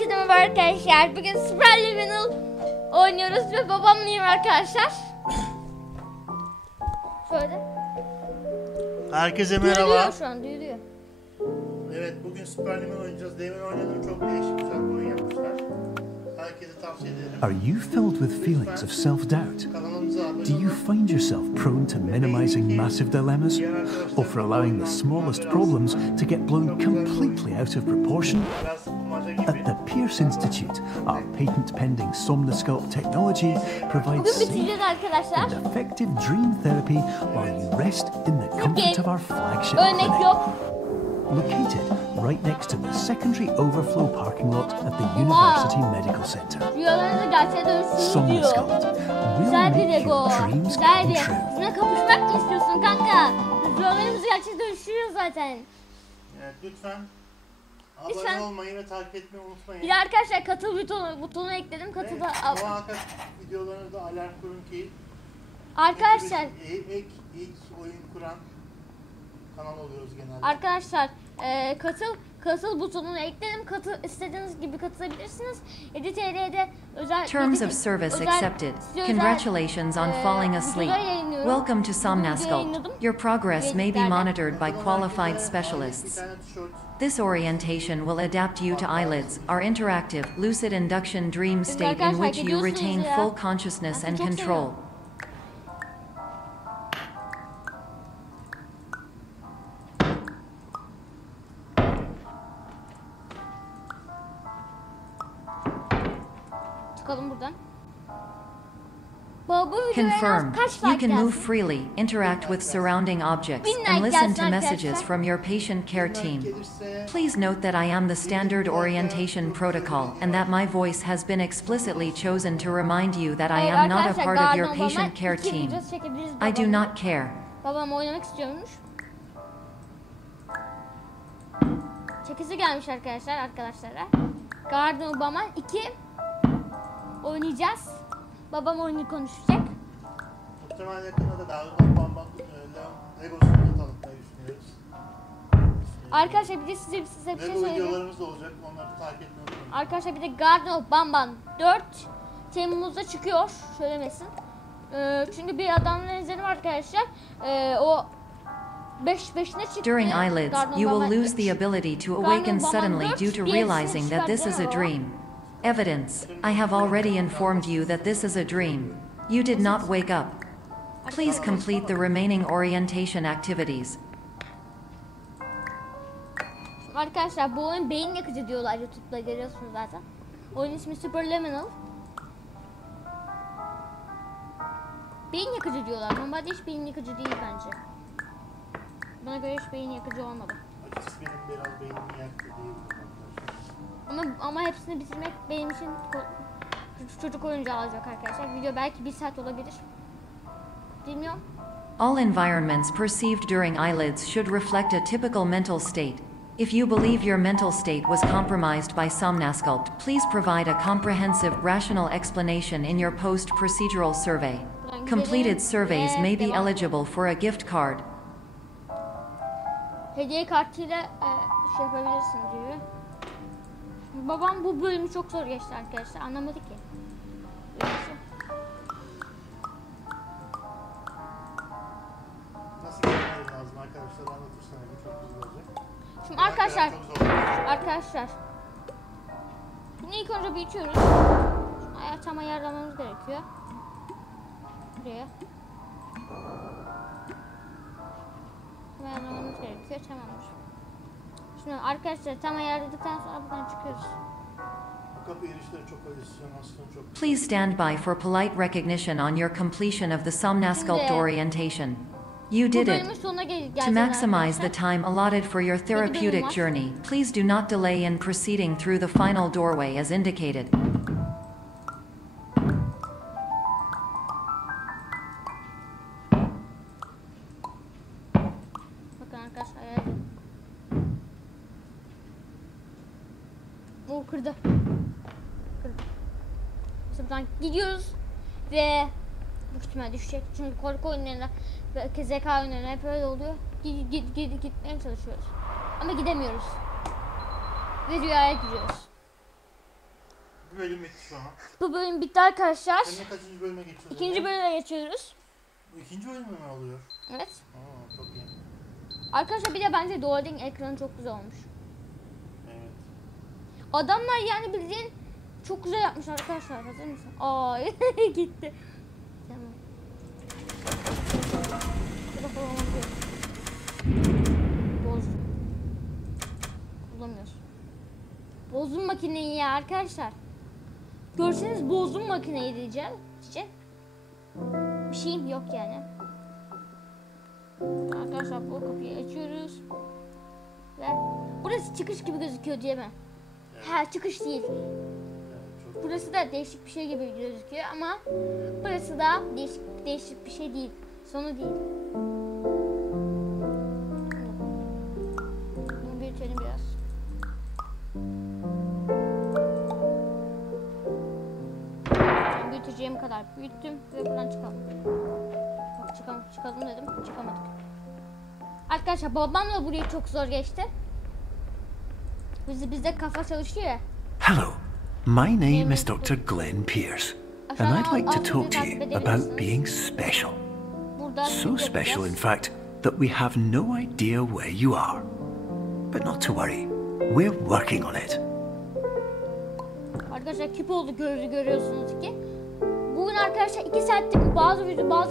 Herkese merhaba arkadaşlar. Bugün Superli oynuyoruz ve babamlayım arkadaşlar. Şöyle. Herkese merhaba. Duyuluyor şu an, duyuluyor. Evet, bugün Superli oynayacağız. Demin oynadığım çok değişik güzel bir oyun yapmışlar. Herkese tavsiye ederim. Are you filled with feelings of self-doubt? Kanalımıza abone Do you olun. find yourself prone to minimizing massive dilemmas? Or for allowing the smallest problems to get blown completely out of proportion? Biraz bulmaca gibi. At the Pierce Institute, our patent-pending Somnosculpt technology provides Bugün safe bitireceğiz arkadaşlar. and effective dream therapy while you rest in the comfort of our flagship Örnek clinic. yok. Located right next to the secondary overflow parking lot at the University Medical Center. Rüyalarınızı gerçeğe dönüştürün diyor. Somnosculpt will Güzel bir make ego. your dreams Güzel come bir. true. Bizimle kapışmak mı istiyorsun kanka? Rüyalarımızı gerçeğe dönüştürüyor zaten. Evet, lütfen Lütfen. abone olmayı ve takip etmeyi unutmayın. Bir de arkadaşlar katıl butonu ekledim. Katılda Muhakkak videolarınızda alarm kurun ki arkadaşlar ilk oyun kuran kanal oluyoruz genelde. Arkadaşlar katıl butonunu ekledim. İstediğiniz gibi katılabilirsiniz. 7 TL'de özel Terms of service accepted. Congratulations on falling asleep. Welcome to Somnosculpt. Your progress may be monitored by qualified specialists. This orientation will adapt you to eyelids, our interactive, lucid induction dream state in which you retain full consciousness and control. Çıkalım buradan. Confirm. You can move freely, interact with surrounding objects, and listen to messages from your patient care team. Please note that I am the standard orientation protocol and that my voice has been explicitly chosen to remind you that I am not a part of your patient care team. I do not care. Babam oynamak istiyormuş. Çekisi gelmiş arkadaşlara. Garden Obama 2 oynayacağız. Babam oyunu konuşacak. Muhtemelen yakında da Bambam Legos'unu tanıtmayı düşünüyoruz. Arkadaşlar bir de size bir şey Lego söyleyeyim. videolarımız da olacak. Onları takip etmeyi unutmayın. Arkadaşlar bir de Garden of Bamban 4 Temmuz'da çıkıyor. Söylemesin. Çünkü bir adamla izledim arkadaşlar. O 5'ine çıktı. During eyelids, you will lose the ability to awaken suddenly due to realizing that this is a dream. Evidence. I have already informed you that this is a dream. You did not wake up. Please complete the remaining orientation activities. Arkadaşlar bu oyun beyin yakıcı diyorlar, YouTube'da görüyorsunuz zaten. Oyun ismi Superli. Beyin yakıcı diyorlar. Normalde hiç beyin yakıcı değil bence. Bana göre hiç beyin yakıcı olmadı. Açıkçası benim biraz beynimi yaktı diyebilirim. Ama hepsini bitirmek benim için çocuk oyuncağı olacak arkadaşlar. Video belki 1 saat olabilir. Bilmiyorum. All environments perceived during eyelids should reflect a typical mental state. If you believe your mental state was compromised by Somnosculpt, please provide a comprehensive, rational explanation in your post-procedural survey. Completed surveys may be eligible for a gift card. Hediye kartıyla şey yapabilirsin diyor. Babam bu bölümü çok zor geçti arkadaşlar. Anlamadı ki. Nasıl gelmeniz lazım arkadaşlar, anlatırsan çok güzel olacak. Şimdi arkadaşlar bunu ilk önce büyütüyoruz. Tam ayarlamamız gerekiyor. Buraya. Ayarlamamız gerekiyor. Tamamdır. Şimdi arkadaşlar tam ayarladıktan sonra buradan çıkıyoruz. Bu kapı girişleri çok çok. Please stand by for polite recognition on your completion of the Somnosculpt orientation. You did it. To maximize the time allotted for your therapeutic journey, please do not delay in proceeding through the final doorway as indicated. Bakın arkadaşlar ayarladım. Kırdı. Buradan gidiyoruz ve bu ihtimal düşecek çünkü korku oyunlarında ve ZK oyunlarında hep öyle oluyor. Gitmeye çalışıyoruz ama gidemiyoruz ve rüyaya giriyoruz. Bir bölüm bitti şu an. Bu bölüm bitti arkadaşlar. Seninle kaçıncı bölüme geçiyoruz? İkinci bölüme geçiyoruz. Bu ikinci bölüm mü oluyor? Evet. Aa, çok iyi. Arkadaşlar bir de bence Doğad'ın ekranı çok güzel olmuş. Evet. Adamlar yani bildiğin çok güzel yapmış arkadaşlar. Hazır mısın? Aa gitti. Tamam. Bozdum. Kullanmıyoruz. Bozdum makineyi ya arkadaşlar. Görseniz bozdum makineyi diyeceğim. Bir şeyim yok yani. Arkadaşlar bu kapıyı açıyoruz. Ve burası çıkış gibi gözüküyor değil mi? Evet. Ha çıkış değil. Evet, burası da değişik bir şey gibi gözüküyor ama burası da değişik bir şey değil. Sonu değil. Bunu büyütelim biraz. Ben büyüteceğim kadar büyüttüm ve buradan çıkalım. Çıkalım dedim, çıkamadık. Arkadaşlar babamla burayı çok zor geçti. Bizde kafa çalışıyor ya. Hello, my name is Dr. Glenn Pierce, and I'd like to talk to you about being special. So special, in fact, that we have no idea where you are. But not to worry, we're working on it. Arkadaşlar küp oldu görüyorsunuz ki. Bugün arkadaşlar 2 saatlik bazı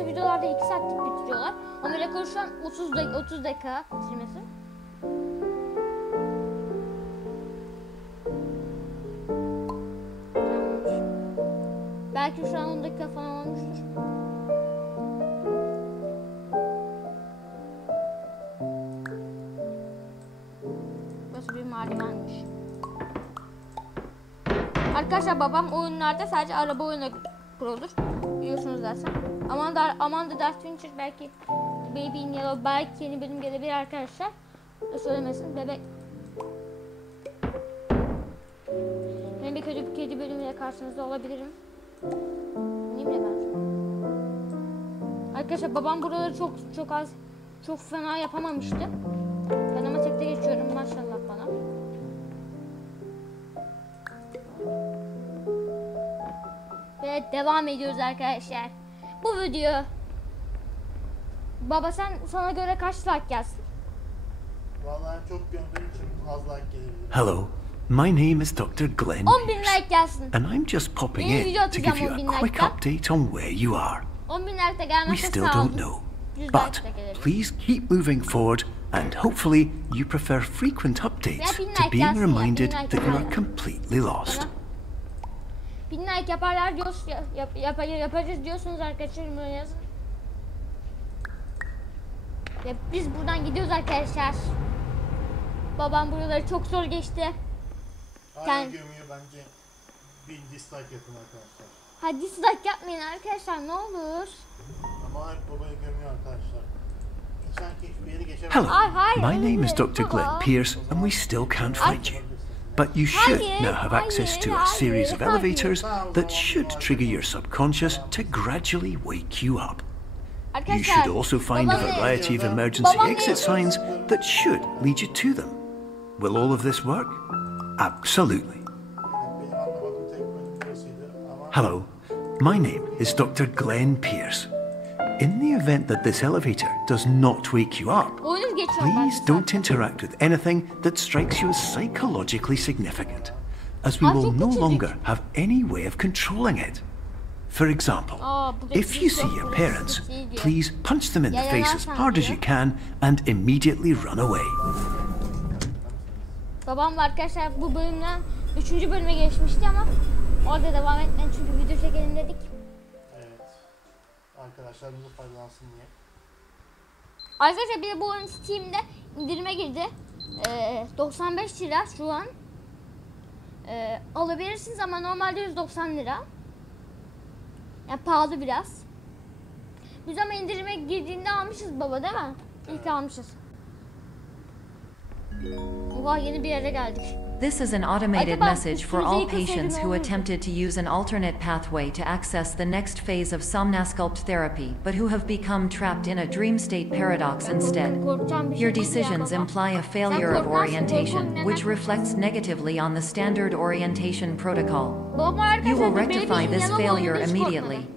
videolarda 2 saatlik bitiriyorlar. Ama rekor şu an 30 dakika bitirmesi. Belki şu an 10 dakika falan olmuştur. Burası bir merdivenmiş. Arkadaşlar babam oyunlarda sadece araba oyunu kurulur. Biliyorsunuz zaten. Amanda Darth Fincher belki Baby in Yellow belki yeni bölüm gelebilir arkadaşlar. Söylemesin bebek. Ben bir kedi bölümüyle karşınızda olabilirim. Neyim ne ben? Arkadaşlar babam buraları çok fena yapamamıştı. Ben ama tekte geçiyorum maşallah bana. Ve devam ediyoruz arkadaşlar. Bu video baba sana göre kaç like gelsin? Vallahi çok gördüğüm için az like gelebilir. Hello, my name is Dr. Glenn 10.000 Pierce, like gelsin. and I'm just popping Yeni video in to give you atacağım a 10.000 quick like'dan. update on where you are. 10.000 like de We gelmezse still sağ don't olun. know, 100 but like de gelebilir. please keep moving forward, and hopefully you prefer frequent updates Ya 1000 to like being gelsin ya, 1000 reminded like that you are gelsin. completely lost. Tamam. 1000 like yaparlar yapacağız diyorsunuz arkadaşlar, bunu yazın. Ve biz buradan gidiyoruz arkadaşlar. Babam buraları çok zor geçti. Hala gömüyor bence. 1000 dislike yapın arkadaşlar. Hadi dislike yapmayın arkadaşlar ne olur. Ama hep babayı gömüyor arkadaşlar. Sanki hiçbir yeri geçemez. Hello, my name is Dr. Glenn Pierce, and we still can't find you. But you should now have access to a series of elevators that should trigger your subconscious to gradually wake you up. You should also find a variety of emergency exit signs that should lead you to them. Will all of this work? Absolutely. Benim anlamadığım tek bölüm burasıydı ama Hello, my name is Dr. Glenn Pierce. In the event that this elevator does not wake you up, Oyunuz geçiyor please don't interact with anything that strikes you as psychologically significant, as we will no longer have any way of controlling it. For example, if you see your parents, please punch them in the face as hard as you can and immediately run away. Babamla arkadaşlar bu bölümden 3. bölüme geçmişti ama orada devam etmeyin çünkü video çekelim dedik. evet. Arkadaşlar bunu faydalansın diye. Arkadaşlar bir de bu oyun Steam'de indirime girdi. 95 lira şu an. Alabilirsiniz ama normalde 190 lira. Yani pahalı biraz. Biz ama indirime girdiğinde almışız baba değil mi? İlk almışız. Oha yeni bir yere geldik. This is an automated message for all patients who attempted to use an alternate pathway to access the next phase of somnasculpt therapy, but who have become trapped in a dream state paradox instead. Your decisions imply a failure of orientation, which reflects negatively on the standard orientation protocol. You will rectify this failure immediately.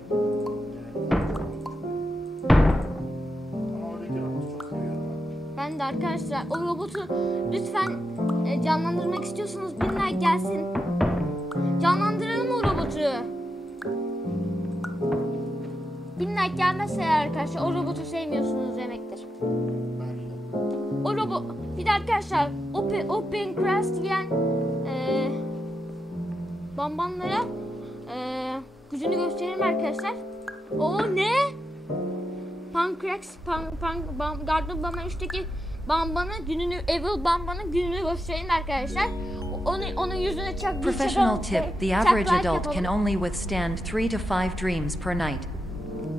Ben de arkadaşlar o robotu lütfen canlandırmak istiyorsanız 1000 like gelsin. Canlandıralım o robotu. 1000 like gelmezse arkadaşlar o robotu sevmiyorsunuz demektir. O robot bir de arkadaşlar Open Crust diyen bambanlara gücünü gösterelim arkadaşlar. O ne? Pancreas, Garden Bamba 3'teki Bamba'nın gününü, Evil Bamba'nın gününü gösterin arkadaşlar. Onun yüzüne çak. Professional tip: the average adult can only withstand 3 to 5 dreams per night.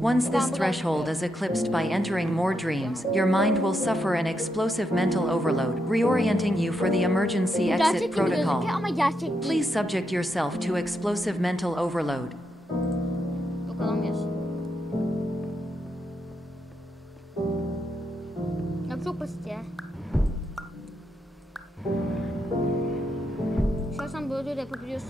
Once this threshold is eclipsed by entering more dreams, your mind will suffer an explosive mental overload, reorienting you for the emergency exit protocol. Please subject yourself to explosive mental overload. Yok alamıyorsun. Çok basit ya. Şahsen böyle de yapabiliyorsun.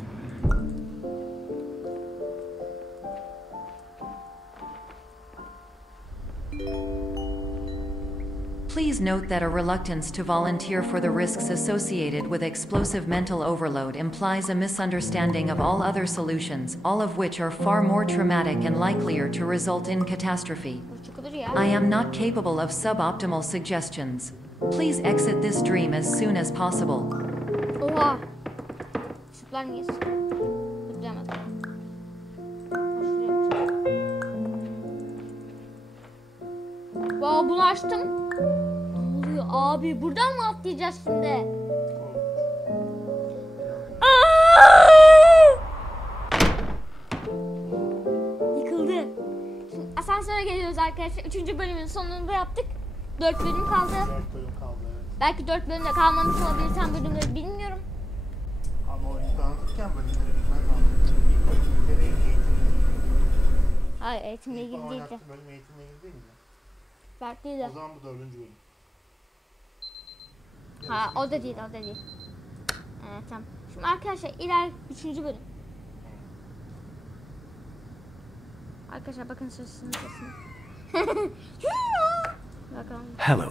Please note that a reluctance to volunteer for the risks associated with explosive mental overload implies a misunderstanding of all other solutions, all of which are far more traumatic and likelier to result in catastrophe. I am not capable of suboptimal suggestions. Please exit this dream as soon as possible. Oha. Zıplar mıyız? Zıplayamadım. Wow, bunu açtım. Ne oluyor abi? Buradan mı atlayacağız şimdi? Yıkıldı. Şimdi asansöre geliyoruz arkadaşlar. 3. bölümün sonunda yaptık. 4 bölüm kaldı. 4 bölüm kaldı, evet. Belki 4 bölümde kalmamış olabilir. Tam bölümleri bilmiyorum. Ama oyunu tanıtırken bölümleri bilmen lazım. Hayır, eğitimle ilgili değildi. Oynattığın bölüm eğitimle ilgili değil mi? Farklıydı. O zaman bu 4. bölüm. Ha, o da değil, o da değil. Evet, tamam. Şimdi arkadaşlar iler 3. bölüm. Arkadaşlar bakın sesini. Bakalım. Hello,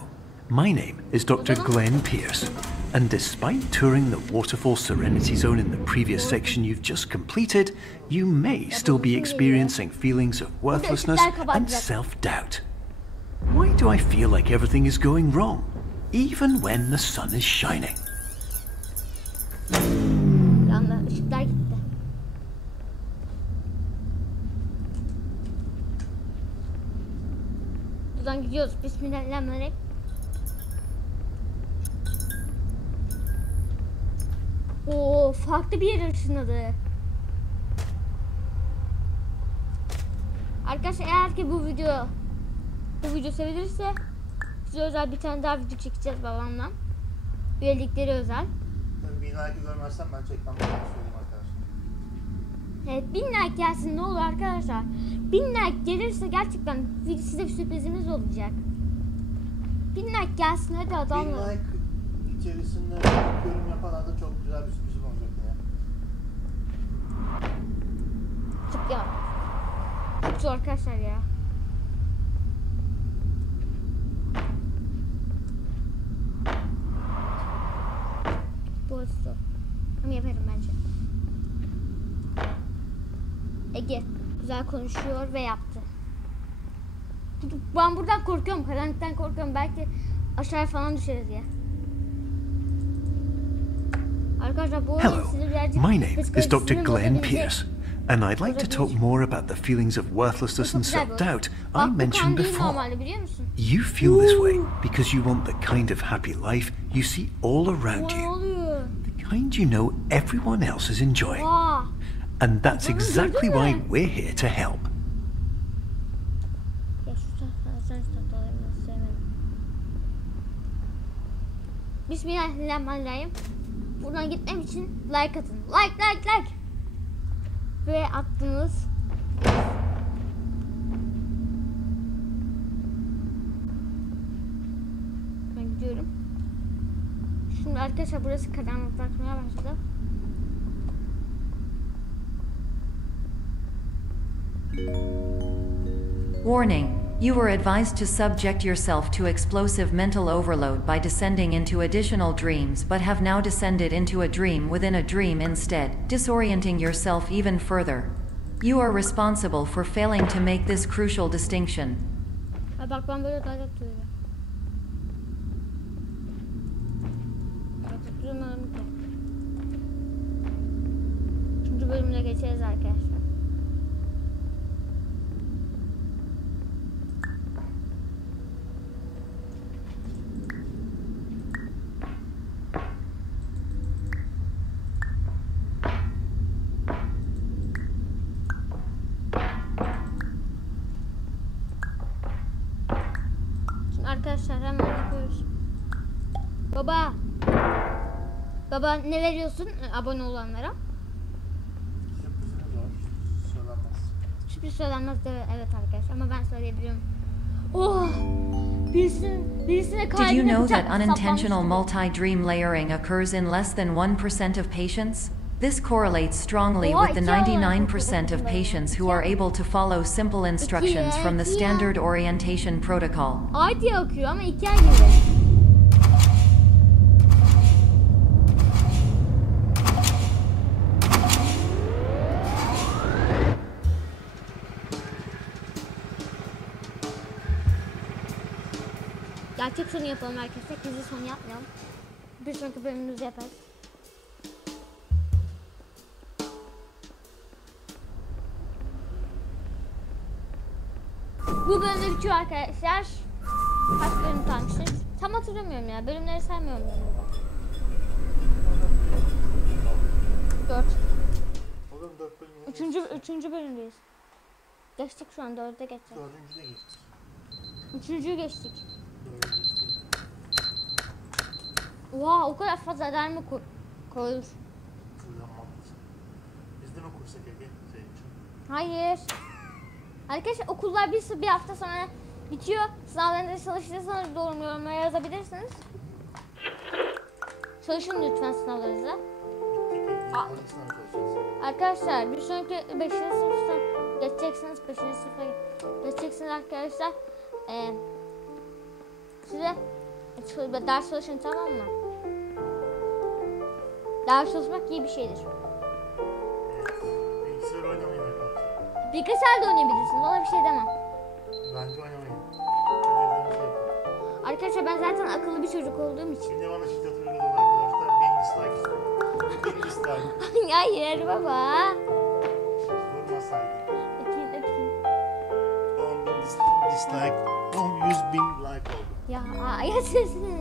my name is Dr. Glenn Pierce, and despite touring the Waterfall Serenity Zone in the previous section you've just completed, you may still be experiencing feelings of worthlessness and self-doubt. Why do I feel like everything is going wrong, even when the sun is shining? Yanda ışıklar gitti. Buradan gidiyoruz. Bismillahirrahmanirrahim. Oo, farklı bir yere ışınladı. Arkadaşlar eğer ki bu video sevilirse size özel bir tane daha video çekeceğiz babamla. Üyelikleri özel. Tabii 1000 like görmezsem ben çekmem. Söyleyeyim arkadaşlar. Evet, 1000 like gelsin ne olur arkadaşlar. 1000 like gelirse gerçekten size bir sürprizimiz olacak. 1000 like gelsin hadi adamlar. 1000 like içerisinde yorum yapanlarda çok güzel bir sürprizim olacak ya. Çok ya. Çok zor arkadaşlar ya. Bu zor. Ama yaparım bence. Ege güzel konuşuyor ve yaptı. Ben buradan korkuyorum, karanlıktan korkuyorum. Belki aşağıya falan düşeriz ya. Arkadaşlar bu Hello, my name is Dr. Glenn Pierce, and I'd like to talk more about the feelings of worthlessness and self-doubt I mentioned before. You feel this way because you want the kind of happy life you see all around you, the kind you know everyone else is enjoying. And that's exactly why we're here to help. Bismillahirrahmanirrahim. Buradan gitmem için like atın. Like. Ve attınız. Ben gidiyorum. Şimdi arkadaşlar burası karanlıklaşmaya başladı. Warning. You were advised to subject yourself to explosive mental overload by descending into additional dreams, but have now descended into a dream within a dream instead, disorienting yourself even further. You are responsible for failing to make this crucial distinction. Bak ben böyle dayak duyuyorum. Üçüncü bölümüne geçeriz arkadaşlar. Arkadaşlar hemen yapıyoruz. Baba ne veriyorsun abone olanlara? Sürprizimiz var. Söylenmez. Hiçbir söylenmez de evet arkadaşlar ama ben söyleyebiliyorum. Oh! Birisine Did you know that bıçak unintentional saplanmış. multi-dream layering occurs in less than 1% of patients? This correlates strongly with the 99% of patients who are able to follow simple instructions from the standard orientation protocol. Ay diye okuyor ama 2 ay gibi. Gerçek sonu yapalım arkadaşlar. Gizli sonu yapmayalım. Bir sonraki bölümümüzü yaparız. Bu bölümde bitiyor arkadaşlar. Kaç bölüm kalmıştır? Tam hatırlamıyorum ya. Bölümleri saymıyorum ben burada. 4. Oğlum 4 bölüm. Üçüncü bölümdeyiz. Geçtik şu an 4'e geçtik. 4. de geçtik. Üçüncüyü geçtik. 4. geçtik. Oha o kadar fazla eder mi koyulur? Kullanmam. Biz de mi kursak Ege? Senin için. Hayır. Arkadaşlar okullar bir hafta sonra bitiyor. Sınavlarınızı çalıştıysanız doğru yorumlara yazabilirsiniz. Çalışın lütfen sınavlarınıza. Arkadaşlar bir sonraki 5. sınıftan geçeceksiniz. 5. sınıfa geçeceksiniz arkadaşlar. Size ders çalışın, tamam mı? Ders çalışmak iyi bir şeydir. Bilgisayar oynamayın arkadaşlar. Bilgisayar da oynayabilirsiniz, ona bir şey demem. Bence oynamayın. Ödevlerinizi yapın. Arkadaşlar ben zaten akıllı bir çocuk olduğum için. Şimdi bana şiddet uyguladı arkadaşlar. Benim dislike. Benim dislike. Hayır baba. Vurmasaydı. Öpeyim. 10.000 dislike. 100.000 like oldu. Ya yaşasın.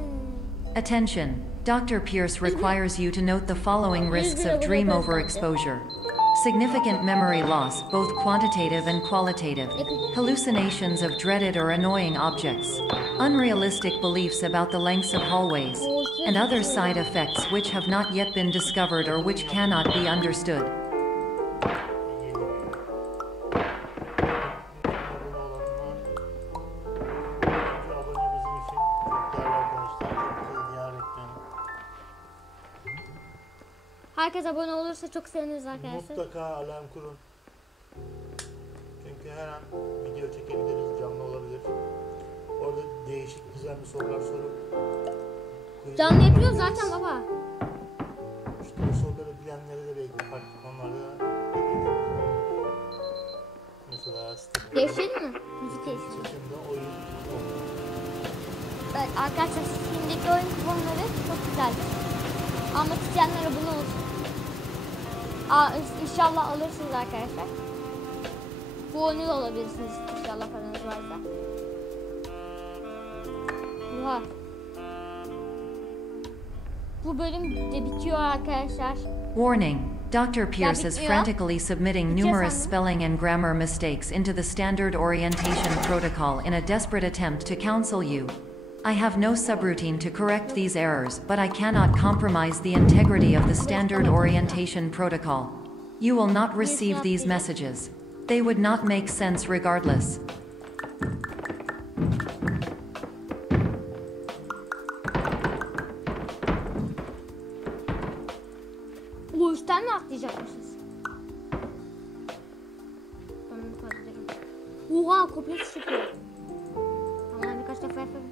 Attention! Dr. Pierce requires you to note the following risks of dream overexposure. Significant memory loss, both quantitative and qualitative. Hallucinations of dreaded or annoying objects. Unrealistic beliefs about the lengths of hallways. And other side effects which have not yet been discovered or which cannot be understood. Herkes abone olursa çok seviniriz arkadaşlar. Mutlaka alarm kurun. Çünkü her an video çekebiliriz, canlı olabilir. Orada değişik gizemli sorular sorup Canlı yapıyoruz zaten baba. İşte o soruları bilenlere de belki farklı konularda mesela Değişelim mi? Müzik değişelim. Steam'de oyun Evet arkadaşlar Steam'deki oyun kuponları çok güzeldir. Almak isteyenler abone olsun. İnşallah alırsınız arkadaşlar. Bu oyunu da alabilirsiniz inşallah paranız varsa. Oha. Bu bölüm de bitiyor arkadaşlar. Warning! Dr. Pierce is frantically submitting numerous spelling and grammar mistakes into the standard orientation protocol in a desperate attempt to counsel you. I have no subroutine to correct these errors, but I cannot compromise the integrity of the standard orientation protocol. You will not receive these messages. They would not make sense regardless. Bu üstten mi atlayacakmışız? Oha, kopya çıkıyor. Ama birkaç defa yapalım.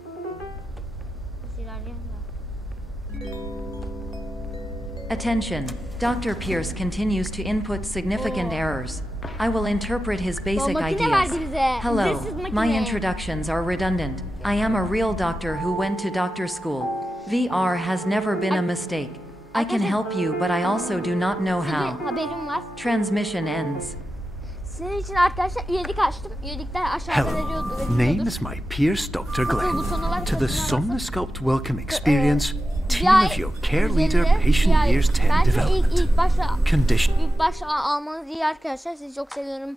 Attention. Dr. Pierce continues to input significant errors. I will interpret his basic ideas. Hello, my introductions are redundant. I am a real doctor who went to doctor school. VR has never been a mistake. I can help you, but I also do not know how. Transmission ends. Sizin için arkadaşlar üyelik açtım. Üyelikler aşağıda veriyordu. Name is my Pierce Dr. Glenn. To the Somnosculpt Welcome Experience, team of your care leader patient years 10 development. Condition. İlk başta almanız iyi arkadaşlar. Sizi çok seviyorum.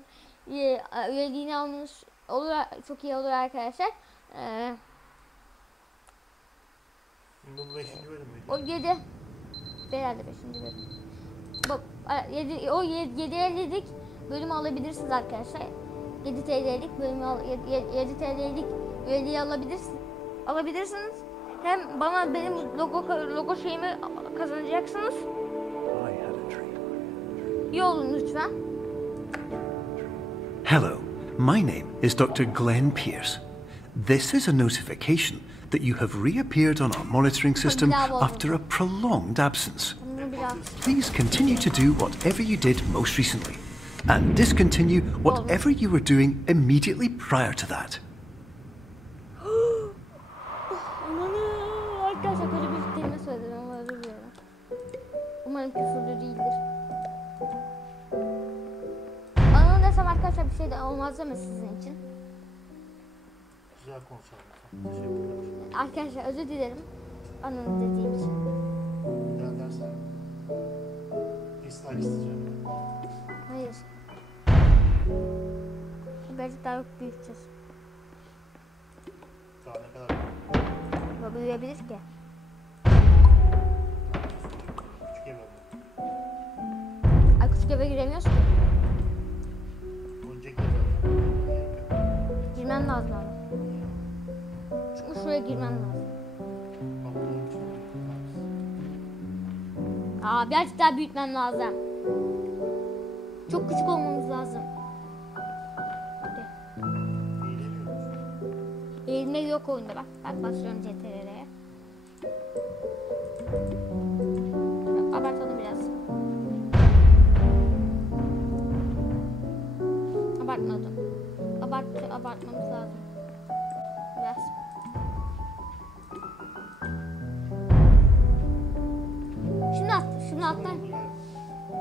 Üyeliğini almanız olur, çok iyi olur arkadaşlar. Bu 5. bölüm müydü? O 7. Herhalde 5. bölüm. Bak 7'lik bölümü alabilirsiniz arkadaşlar. 7 TL'lik bölümü 7 TL'lik üyeliği alabilirsiniz. Hem bana benim logo şeyimi kazanacaksınız. İyi olun lütfen. Hello, my name is Dr. Glenn Pierce. This is a notification that you have reappeared on our monitoring system after a prolonged absence. Please continue to do whatever you did most recently, and discontinue whatever you were doing immediately prior to that. Arkadaşlar böyle bir kelime söyledim ama özür dilerim. Umarım küfürlü değildir. Bana desem arkadaşlar bir şey de olmaz değil mi sizin için? Güzel konuşalım. Teşekkürler. Arkadaşlar özür dilerim. Ananı dediğim için. Güzel dersen. İster isteyeceğim. Hayır. Belki daha yok büyüteceğiz. Daha ne kadar? Büyüyebilir ki. Küçük ev oldu. Ay küçük eve giremiyoruz ki. Önceki evde. Girmen lazım ama. Çünkü şuraya girmen lazım. Birazcık daha büyütmem lazım. Çok küçük olmamız lazım. Eğilme yok oyunda bak. Bak basıyorum CTRL'ye. Abartalım biraz. Abartmadım. Abartmamız lazım. Biraz. Şunu atlar.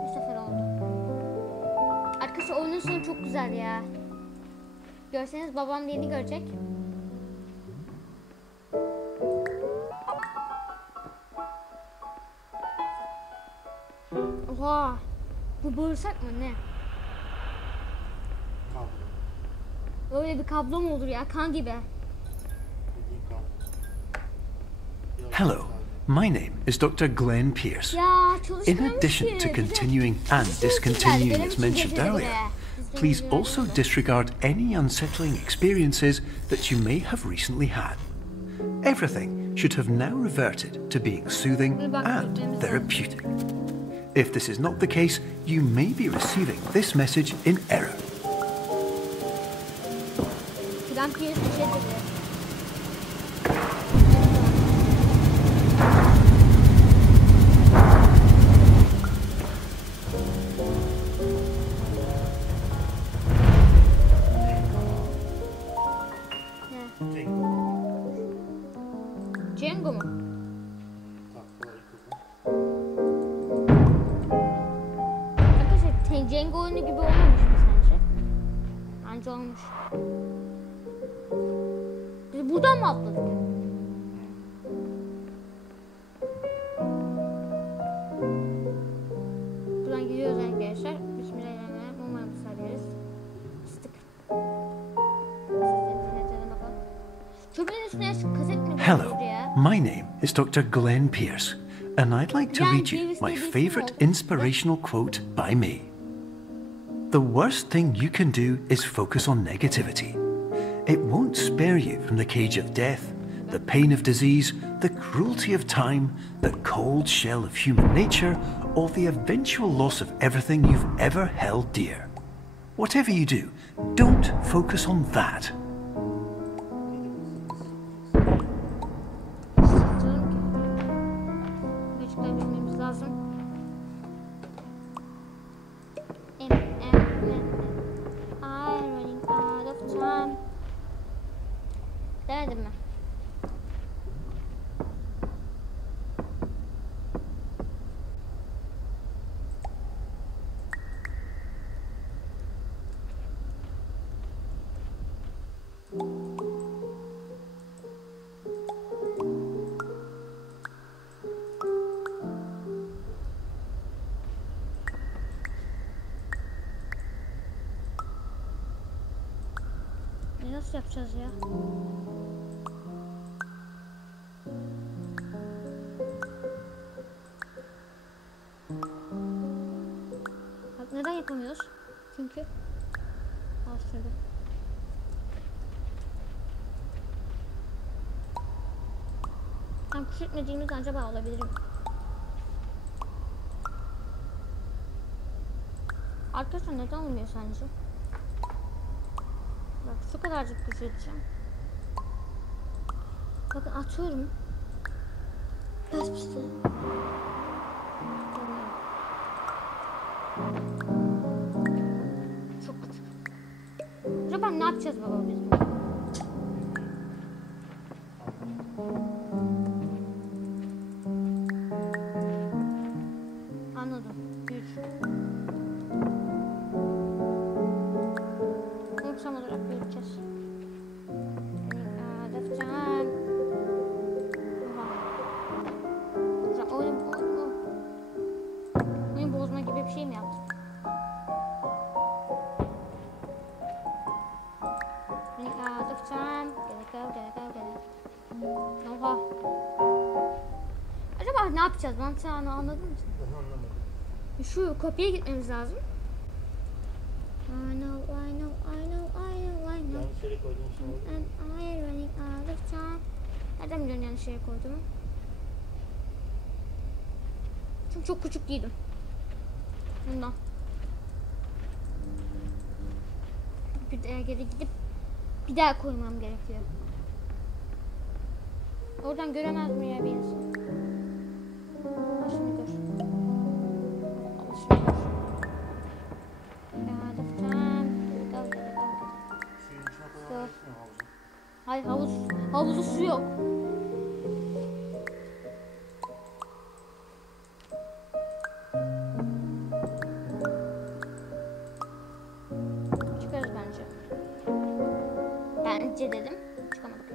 Bir sefer oldu. Arkadaşlar oyunun sonu çok güzel ya. Görseniz babam yeni görecek. Oha. Bu bağırsak mı ne? Öyle bir kablo mu olur ya? Kan gibi. Hello, my name is Dr. Glenn Pierce. In addition to continuing and discontinuing as mentioned earlier, please also disregard any unsettling experiences that you may have recently had. Everything should have now reverted to being soothing and therapeutic. If this is not the case, you may be receiving this message in error. Cengo mu? Arkadaşlar Cengo oyunu gibi olmamış mı sence? Bence olmuş. Biz buradan mı atladık? Buradan gidiyoruz arkadaşlar. Bismillahirrahmanirrahim. Umarım sarıyoruz. Istık. Çöpün üstüne kaset mi? My name is Dr. Glenn Pierce, and I'd like to read you my favorite inspirational quote by me. The worst thing you can do is focus on negativity. It won't spare you from the cage of death, the pain of disease, the cruelty of time, the cold shell of human nature, or the eventual loss of everything you've ever held dear. Whatever you do, don't focus on that. Denedim mi? Nasıl yapacağız ya? Bak neden yapamıyoruz? Çünkü aslında tam küçültmediğimiz acaba olabilirim. Arkadaşlar neden olmuyor sence? Bak şu kadarcık küçülteceğim. Bakın atıyorum. Ters piste. Çok küçük. Acaba ne yapacağız baba biz? Anladım. Büyük. Tam olarak büyüteceğiz. Defter. Oyun bozma gibi bir şey mi yaptım? Defter. Oha. Acaba ne yapacağız? Mantığını anladın mı? Ben anlamadım. Şu kapıya gitmemiz lazım. I know. Yanlış yere koyduğum için oldu. And I running out of time. Nereden biliyorsun yanlış yere koyduğumu? Çünkü çok küçük giydim. Bundan. Bir daha geri gidip bir daha koymam gerekiyor. Oradan göremez mi ya bir insan? Şimdi gör. Şimdi gör. Hayır havuzu su yok. Çıkarız bence. Bence dedim. Çıkamadık.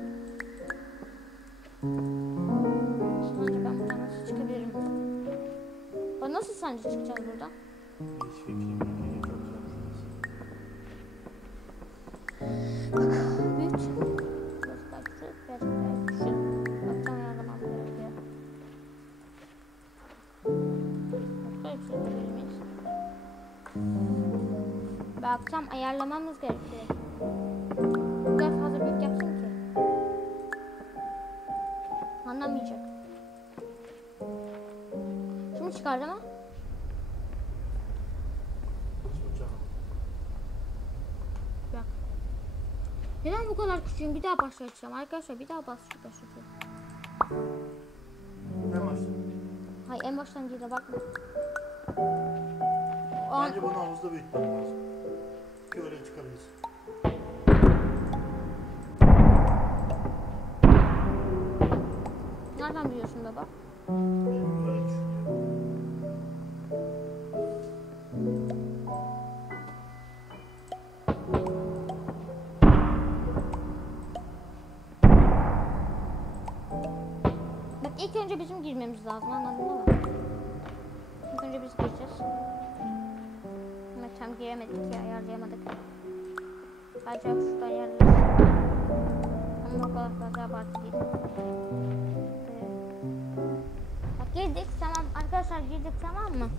Sence ben buradan nasıl çıkabilirim? Nasıl sence çıkacağız buradan? Hiç fikrim yok. Bak büyüt. Baksam ayarlamamız gerekiyor. Bu kadar fazla büyük yapsın ki anlamayacak. Şimdi çıkardı ama. Bak. Neden bu kadar küçüğüm? Bir daha başlayacağım arkadaşlar. Bir daha başlayacağım. En baştan. Hayır en baştan değil de bakma. Bence bunu havuzda büyütmem lazım. Ki öyle çıkabilirsin. Nereden biliyorsun baba? Ben öyle düşünüyorum. Bak ilk önce bizim girmemiz lazım anladın mı? İlk önce biz gireceğiz. Ama tam giremedik ya ayarlayamadık. Acaba şurada ayarlarız. Ama o kadar fazla abartı değil. Bak girdik, tamam arkadaşlar, girdik, tamam mı?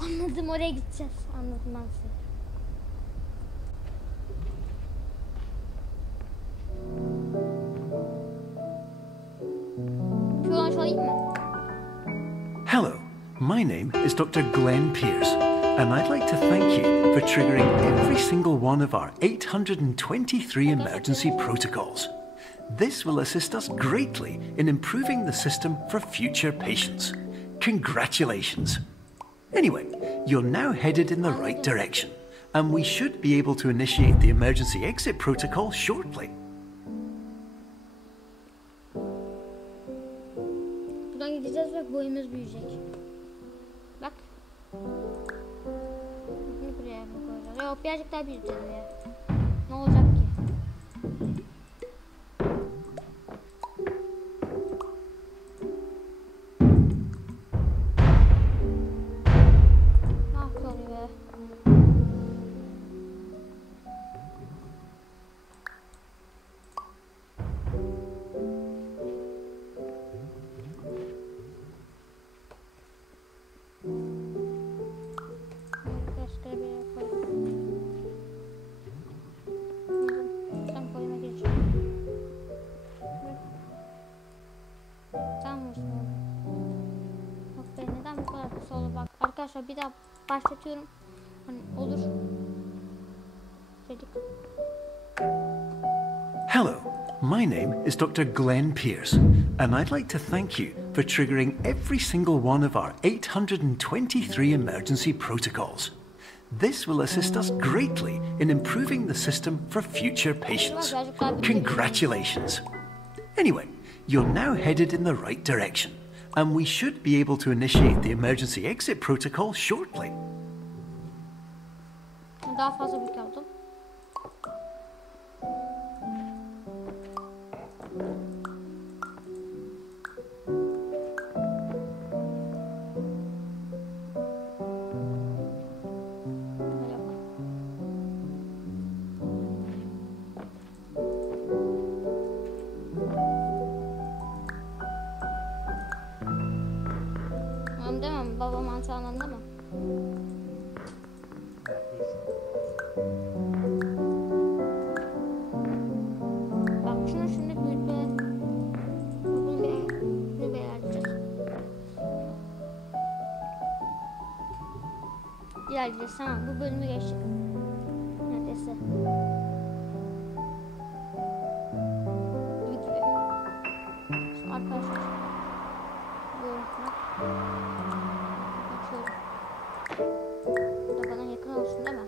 Anladım, oraya gideceğiz. Anladım ben size. Şuradan çalayım mı? Hello, my name is Dr. Glenn Pierce, and I'd like to thank you for triggering every single one of our 823 emergency protocols. This will assist us greatly in improving the system for future patients. Congratulations. Anyway, you're now headed in the right direction, and we should be able to initiate the emergency exit protocol shortly. Buradan gideceğiz ve boyumuz büyüyecek. Bak. Bunu buraya mı koyacağız? Yok, birazcık daha büyüteceğiz ya. Ne olacak ki? Arkadaşlar bir daha başlatıyorum. Hani olur. Dedik. Hello, my name is Dr. Glenn Pierce, and I'd like to thank you for triggering every single one of our 823 emergency protocols. This will assist us greatly in improving the system for future patients. Congratulations. Anyway, you're now headed in the right direction, and we should be able to initiate the emergency exit protocol shortly. Daha fazla büyük yaptım. Demem, babam antrenmanında mı? Bak şunu şimdi bunu belirleyeceğiz. İlerleyeceğiz, tamam, bu bölümü geçtik. Neredeyse. Şimdi arkadaşlar. Bu da bana yakın olsun değil mi?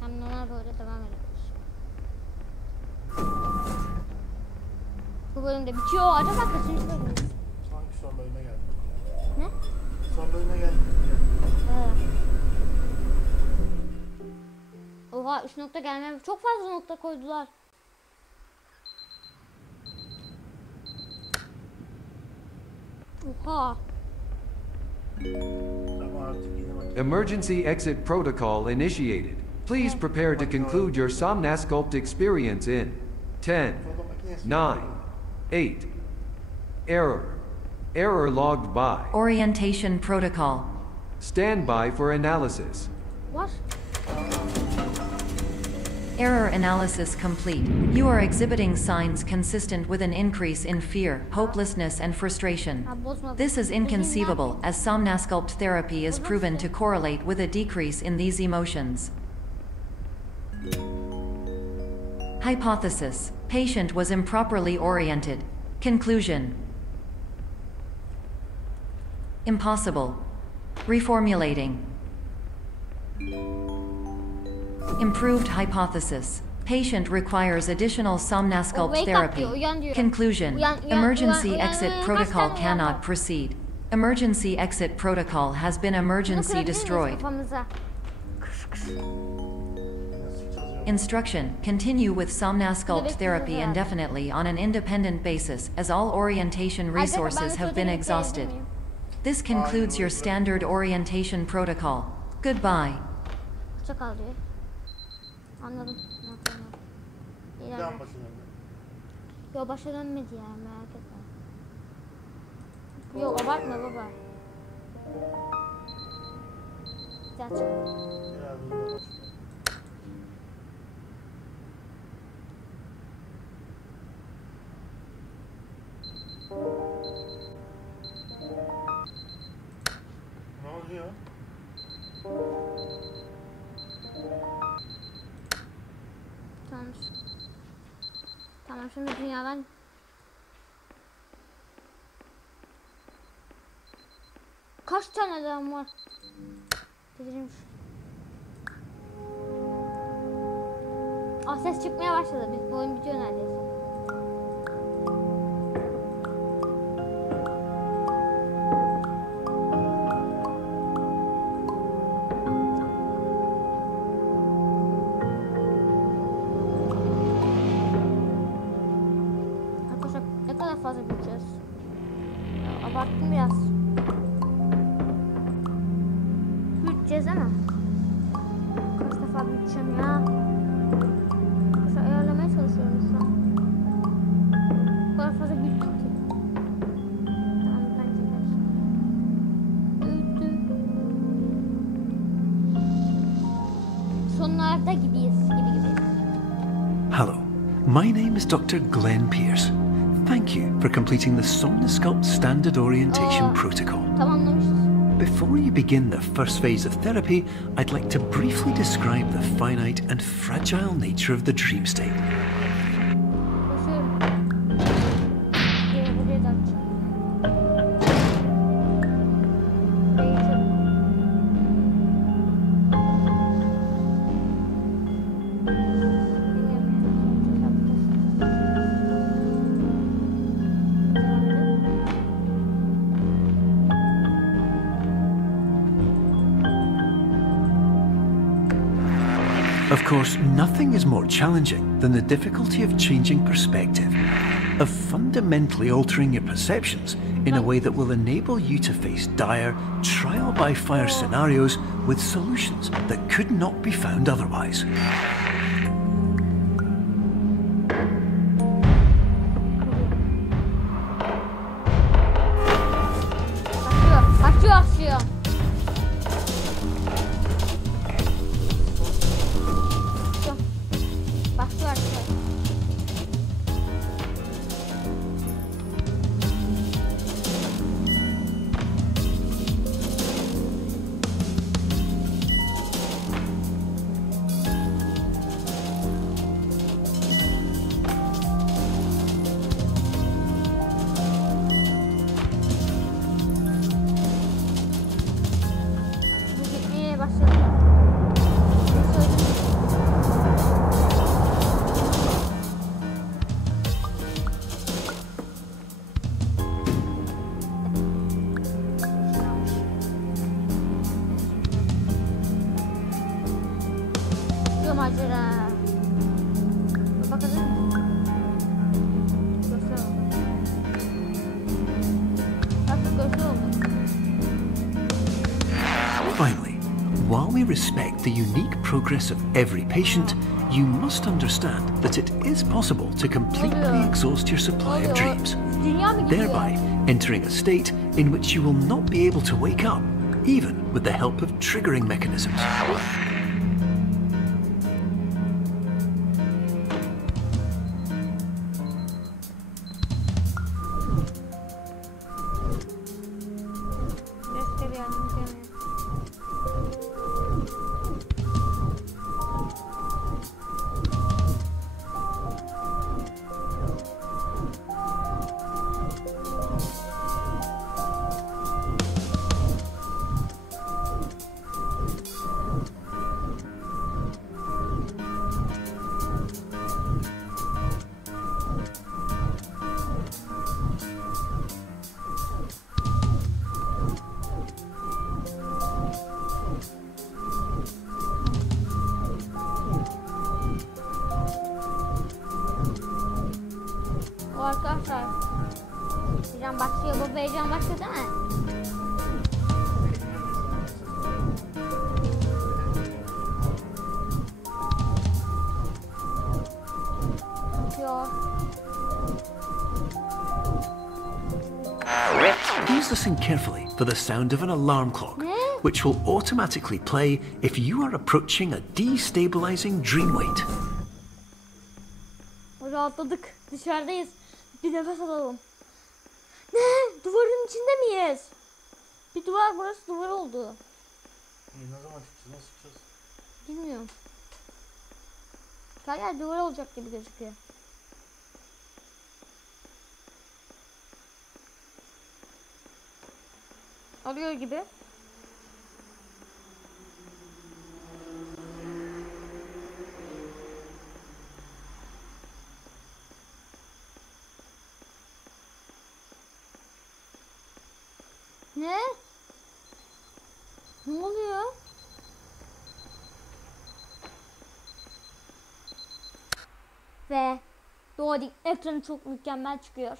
Hem normal böyle devam ediyoruz. Bu bölümde bitiyor. Acaba kaçıncı bölüm? Sanki son bölüme geldik. Ne? Son bölüme geldik. Oha, 3 nokta gelmeye çok fazla nokta koydular. Oha. Ama artık yine vakit. Emergency exit protocol initiated. Please prepare to conclude your Somnasculpt experience in 10, 9, 8. Error. Error logged by. Orientation protocol. Stand by for analysis. What? Error analysis complete. You are exhibiting signs consistent with an increase in fear, hopelessness, and frustration. This is inconceivable, as Somnasculpt therapy is proven to correlate with a decrease in these emotions. Hypothesis: patient was improperly oriented. Conclusion: impossible. Reformulating. Improved hypothesis: patient requires additional Somnasculpt therapy. Conclusion: emergency exit protocol cannot proceed. Emergency exit protocol has been emergency destroyed. Nasıl çalıyor? Instruction: continue with Somnasculpt therapy indefinitely on an independent basis, as all orientation resources have been exhausted. This concludes your standard orientation protocol. Goodbye. Çakal diyor. Anladım. İlerle. Devam başa döndü. Yo başa dönmedi ya, merak etme. Yok abartma baba. Güzel çık. Biraz hızlı başlıyor. Ne oluyor? Tamam. Tamam şimdi dünyadan kaç tane adam var? Delirmiş. Ah ses çıkmaya başladı. Biz bu oyun bitiyor neredeyse. Arkadaşlar ne kadar fazla gideceğiz? Ya, abarttım biraz. Gideceğiz ama kaç defa bütçem ya. Şu ayarlamaya çalışıyorum şu an. Bu kadar fazla büyüttüm ki. Tamam bence de. Büyüttüm. Sonlarda gibiyiz gibi. Hello, my name is Dr. Glenn Pierce. Thank you for completing the Somnasculpt Standard Orientation Protocol. Tamamlamışız. Before you begin the first phase of therapy, I'd like to briefly describe the finite and fragile nature of the dream state. Basıyorum. Buraya da açacağım. Değişiyorum. Of course, nothing is more challenging than the difficulty of changing perspective, of fundamentally altering your perceptions in a way that will enable you to face dire, trial-by-fire scenarios with solutions that could not be found otherwise. Başlıyor. Başlıyor. Gitmeye başladı. Macera. Bakalım. Göster oldu. Bak göster oldu. Finally, while we respect the unique progress of every patient, you must understand that it is possible to completely exhaust your supply of dreams, thereby entering a state in which you will not be able to wake up, even with the help of triggering mechanisms. heyecan başladı değil mi? Yok. Please listen carefully for the sound of an alarm clock, which will automatically play if you are approaching a destabilizing dream weight. Rahatladık. Dışarıdayız. Bir nefes alalım. Ne? Duvarın içinde miyiz? Bir duvar, burası duvar oldu. Ne zaman çıkacağız? Nasıl çıkacağız? Bilmiyorum. Her yer duvar olacak gibi gözüküyor. Alıyor gibi. Ne? Ne oluyor? Ve doğru ekranı çok mükemmel çıkıyor.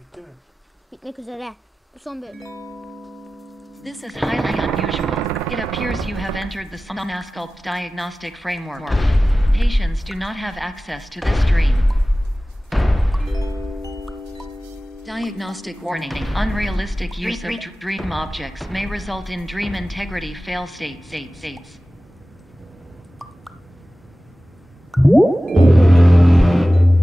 Bitti mi? Bitmek üzere. Son bölüm. This is highly unusual. It appears you have entered the Somnasculpt diagnostic framework. Patients do not have access to this dream. Diagnostic warning. Unrealistic use of dream objects may result in dream integrity fail states.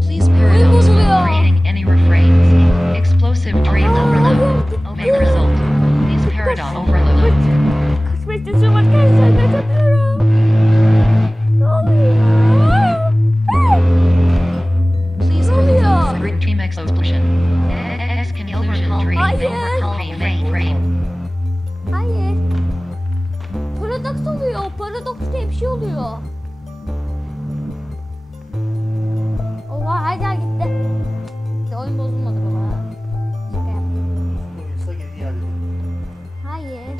Please paradox when creating any refrains. Explosive dream overload may result. Please paradox overload. Kaçma istiyorum arkadaşlar. Kaçamıyorum. Ne oluyor? Please remove dream explosion. Conclusion dream frame. Hayır. Paradoks oluyor. Paradoks diye bir şey oluyor. Oha her yer gitti. İşte oyun bozulmadı baba. Şaka yaptım. Oyunsa geri iade edelim. Hayır.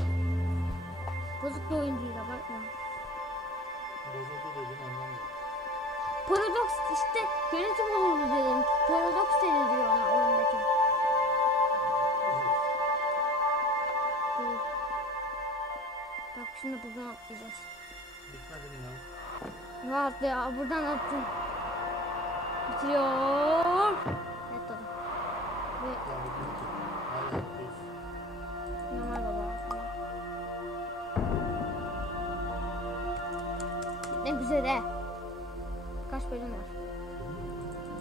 Bozuk bir oyun değil, abartma. Bozuldu dedim ondan da. Paradoks işte yönetim bozuldu dedim. Paradoks deniliyor ona oyundaki. Bak şimdi buradan atlayacağız. Bitmedi mi ya? Rahat ya, buradan attın. Bitiriyor. Atladım. Ve Ya bu bitti. Hala yapıyoruz. normal baba. Bitmek üzere. Kaç bölüm var?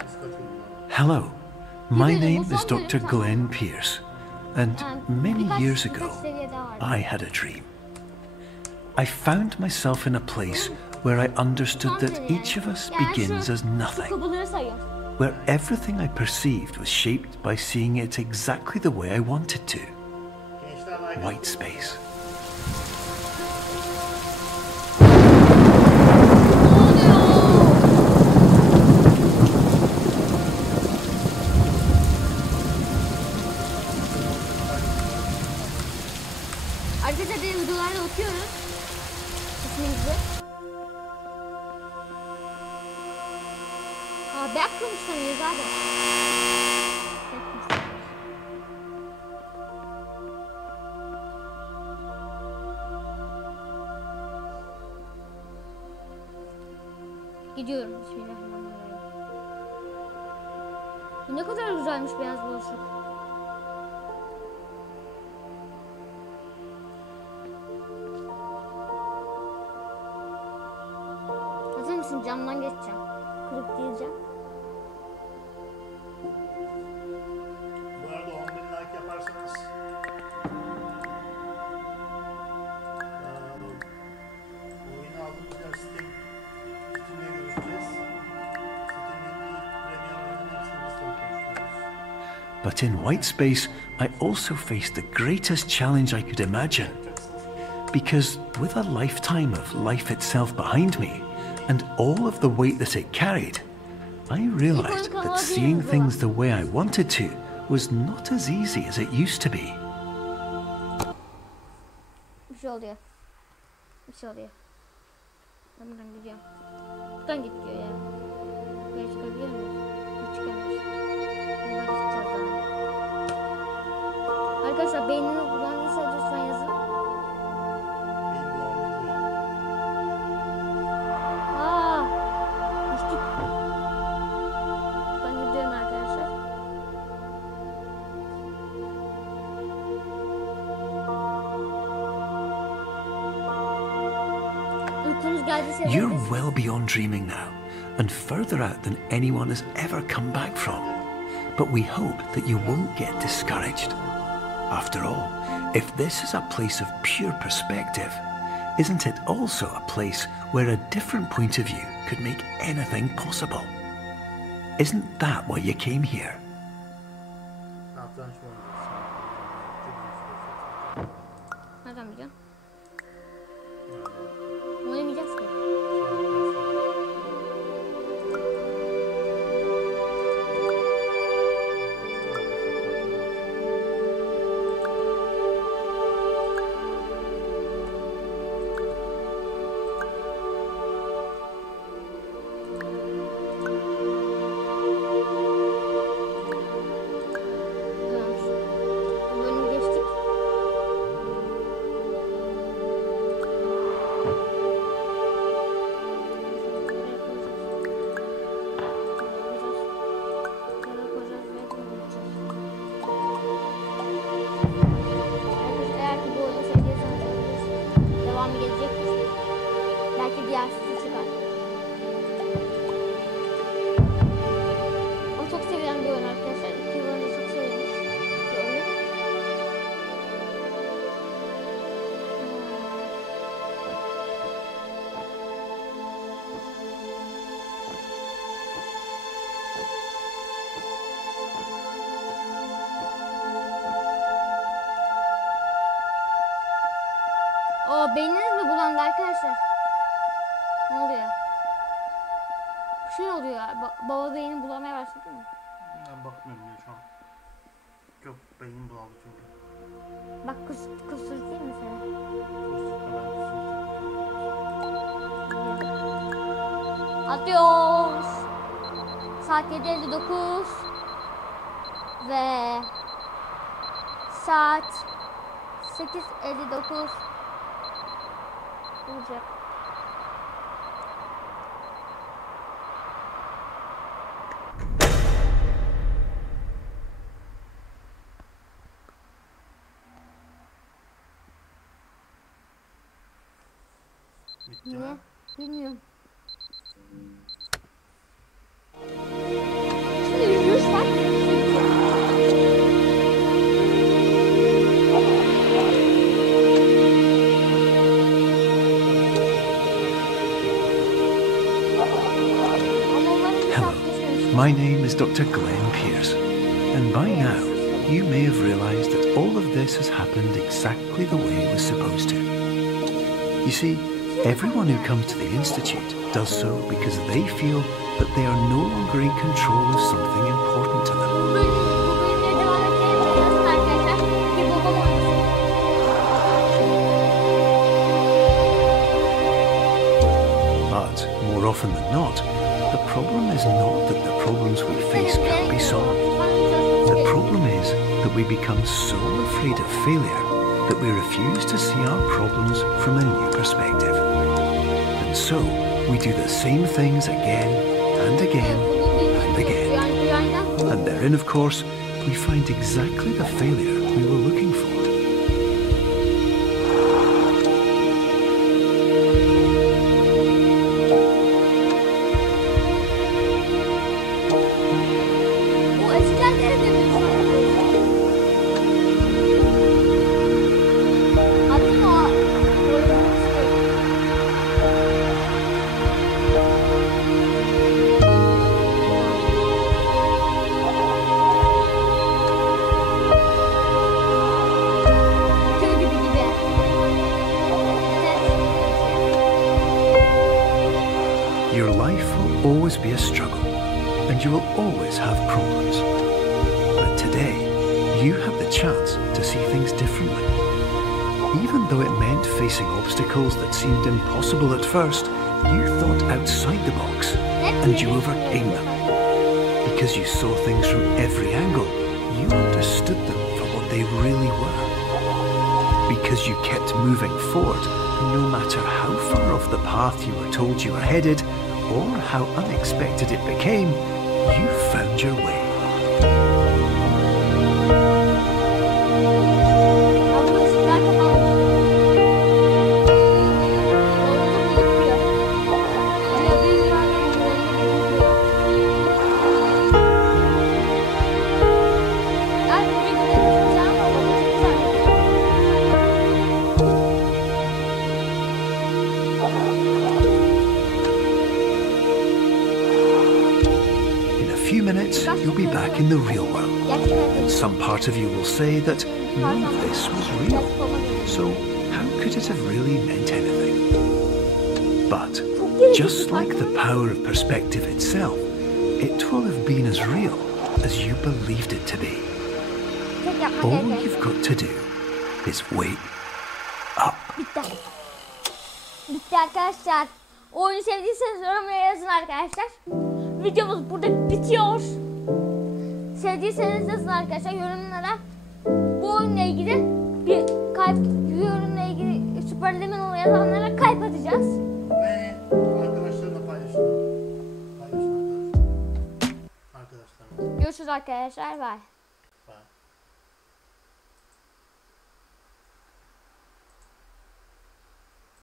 Biz kaç oyun var? Hello, my name is Dr. Glenn Pierce, and many years ago I had a dream. I found myself in a place where I understood that each of us begins as nothing, where everything I perceived was shaped by seeing it exactly the way I wanted to. Gençler like White space. Arkadaşlar benim videolarda okuyoruz. İsminizi. Backrooms'ta mıyız abi? Gidiyorum. Bismillahirrahmanirrahim. Bu ne kadar güzelmiş beyaz bulaşık. Hazır mısın? Camdan geçeceğim. Kırık diyeceğim. Bu arada 10.000 like yaparsanız oyunu aldığımız yer Steam'de görüşeceğiz. Steam'in ilk premium oyunun hepsini biz konuşuyoruz. But in white space, I also faced the greatest challenge I could imagine. Because with a lifetime of life itself behind me, and all of the weight that it carried, I realized that seeing things the way I wanted to was not as easy as it used to be. Bir şey oluyor. Bir şey oluyor. Ben buradan gidiyorum. Buradan git diyor ya. Buraya çıkabiliyor muyuz? Hiç çıkamıyoruz. Arkadaşlar beyniniz bulandıysa lütfen yazın. Düştük. Ben gidiyorum arkadaşlar. Uykunuz geldiyse... You're well beyond dreaming now, and further out than anyone has ever come back from. But we hope that you won't get discouraged. After all, if this is a place of pure perspective, isn't it also a place where a different point of view could make anything possible? Isn't that why you came here? Nereden biliyorsun? Oynamayacağız ki. Bölümü geçtik. Eğer ki bu oyunu sevdiyseniz devamı gelecektir. Belki diğer sesi çıkar. O çok sevilen bir oyun arkadaşlar. İki oyunu çok seviyormuş. Bir oyun. Beyniniz mi bulandı arkadaşlar? Ne oluyor? Bir şey oluyor ya. Baba beyni bulamaya başladı mı? Ben bakmıyorum ya şu an. Yok, beynim bulandı çünkü. Bak kısırtayım mı seni? Atıyoruz. Saat 7:59 ve saat 8:59 olacak. Bitti Niye? mi? Bilmiyorum. Şimdi yürüyüş var. Hello, my name is Dr. Glenn Pierce, and by now you may have realized that all of this has happened exactly the way it was supposed to. You see, everyone who comes to the Institute does so because they feel that they are no longer in control of something important to them. But more often than not, the problem is not that the problems we face can't be solved. The problem is that we become so afraid of failure that we refuse to see our problems from a new perspective. And so, we do the same things again and again and again. And therein, of course, we find exactly the failure we were looking for. Your life will always be a struggle, and you will always have problems. But today, you have the chance to see things differently. Even though it meant facing obstacles that seemed impossible at first, you thought outside the box, and you overcame them. because you saw things from every angle, you understood them for what they really were. Because you kept moving forward, no matter how far off the path you were told you were headed, or how unexpected it became, you found your way. You'll be back in the real world. And some part of you will say that none of this was real. So how could it have really meant anything? But just like the power of perspective itself, it will have been as real as you believed it to be. All you've got to do is wake up. Bitti arkadaşlar. Oyunu sevdiyseniz yorumlara yazın arkadaşlar. Videomuz burada bitiyor. Sevdiyseniz yazın arkadaşlar yorumlara. Bu oyunla ilgili bir yorumla ilgili Superli'nin yazanlara kalp atacağız. Ve arkadaşlarına paylaşın. Paylaşın arkadaşlar. Görüşürüz arkadaşlar. Bye.